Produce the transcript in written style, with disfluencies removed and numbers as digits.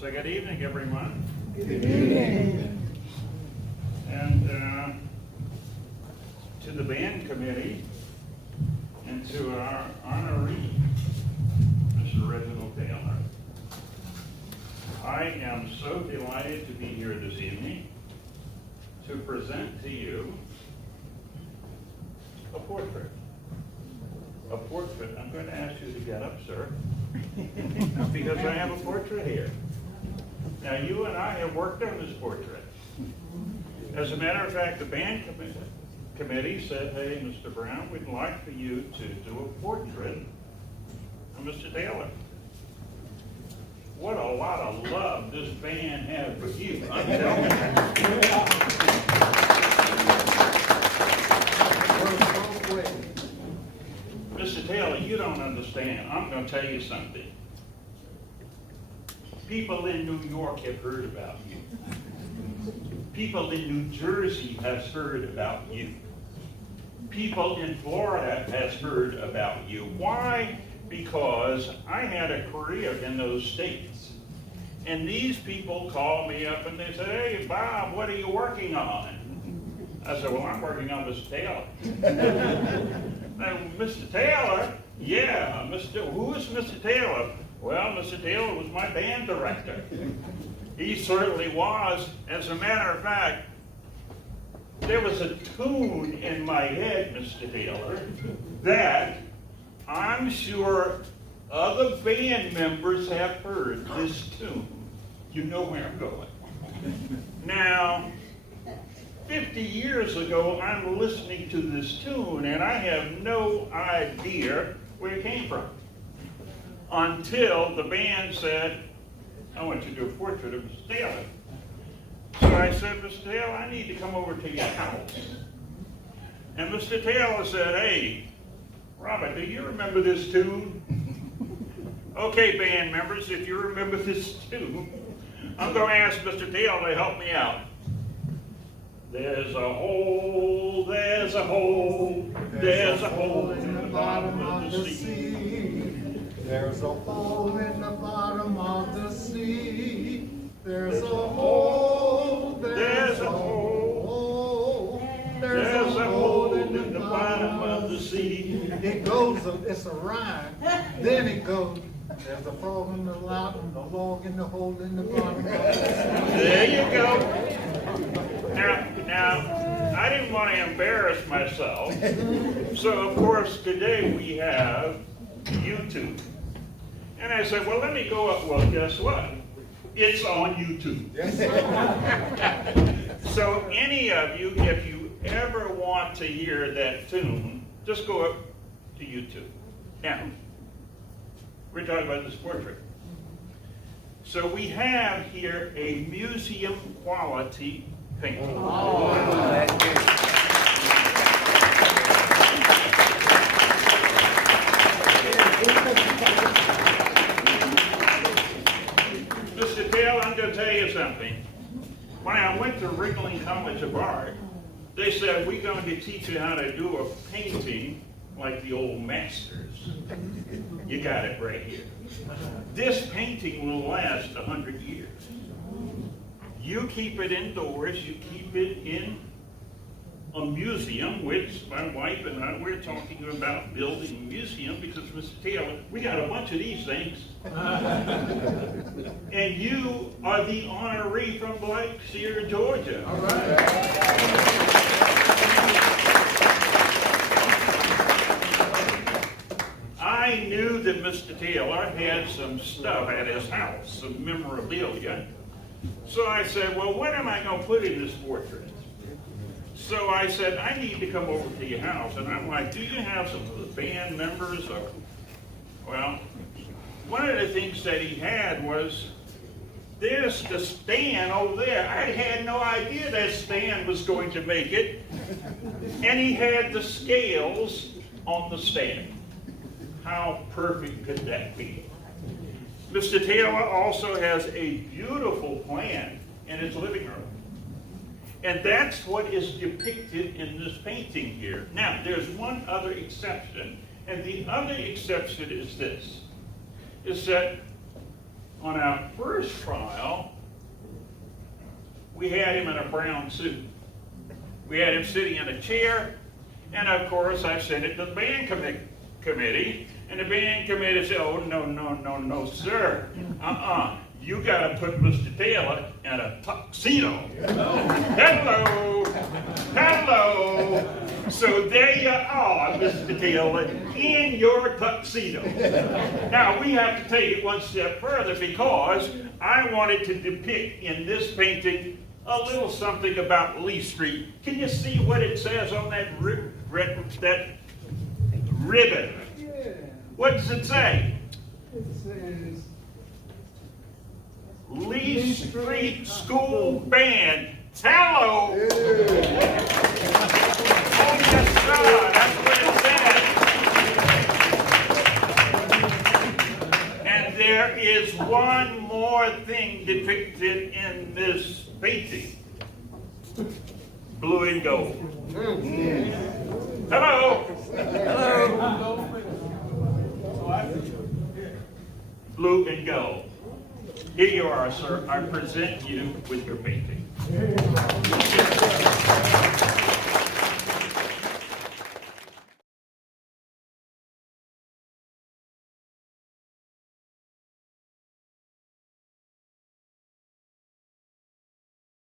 So good evening, everyone. Good evening. And to the band committee and to our honoree, Mr. Reginald Taylor. I am so delighted to be here this evening to present to you a portrait. A portrait. I'm going to ask you to get up, sir, because I have a portrait here. Now, you and I have worked on this portrait. As a matter of fact, the band committee said, hey, Mr. Brown, we'd like for you to do a portrait of Mr. Taylor. What a lot of love this band had for you, I'm telling you. Mr. Taylor, you don't understand. I'm going to tell you something. People in New York have heard about you. People in New Jersey has heard about you. People in Florida has heard about you. Why? Because I had a career in those states. And these people call me up and they say, hey, Bob, what are you working on? I said, well, I'm working on Mr. Taylor. Now, Mr. Taylor? Yeah, who is Mr. Taylor? Well, Mr. Taylor was my band director. He certainly was. As a matter of fact, there was a tune in my head, Mr. Taylor, that I'm sure other band members have heard this tune. You know where I'm going. Now, 50 years ago, I'm listening to this tune, and I have no idea where it came from. Until the band said, I want you to do a portrait of Mr. Taylor. So I said, Mr. Taylor, I need to come over to your house. And Mr. Taylor said, hey, Robert, do you remember this tune? Okay, band members, if you remember this tune, I'm going to ask Mr. Taylor to help me out. There's a hole, there's a hole, there's a hole in the bottom of the sea. There's a hole in the bottom of the sea. There's a hole, there's a hole, there's a hole in the bottom of the sea. It goes, it's a rhyme. Then it goes, there's a frog in the bottom, a log in the hole in the bottom of the sea. There you go. Now, I didn't want to embarrass myself. So, of course, today we have YouTube. And I said, well, let me go up. Well, guess what? It's on YouTube. Yes, So any of you, if you ever want to hear that tune, just go up to YouTube. Now, we're talking about this portrait. So we have here a museum quality painting. Oh, Mr. Taylor, I'm going to tell you something. When I went to Reginald College of Art, they said, we're going to teach you how to do a painting like the old masters. You got it right here. This painting will last 100 years. You keep it indoors, you keep it in a museum, which my wife and I, we're talking about building a museum because, Mr. Taylor, we got a bunch of these things. And you are the honoree from Blackshear, Georgia. all right. I knew that Mr. Taylor had some stuff at his house, some memorabilia. So I said, well, what am I going to put in this portrait? So I said, I need to come over to your house. And I'm like, do you have some of the band members? Well, one of the things that he had was, there's the stand over there. I had no idea that stand was going to make it. And he had the scales on the stand. How perfect could that be? Mr. Taylor also has a beautiful plan in his living room. And that's what is depicted in this painting here. Now, there's one other exception, and the other exception is this, is that On our first trial, we had him in a brown suit. We had him sitting in a chair, and of course I sent it to the band committee, and the band committee said, oh, no, sir. You gotta put Mr. Taylor in a tuxedo. Hello. So there you are, Mr. Taylor, in your tuxedo. Now we have to take it one step further because I wanted to depict in this painting a little something about Lee Street. Can you see what it says on that ribbon? Yeah. What does it say? It says Lee Street School Band. Hello. Yeah. Oh, yes, sir. That's what it says. And there is one more thing depicted in this painting. Blue and gold. Hello. Blue and gold. Here you are, sir. I present you with your painting.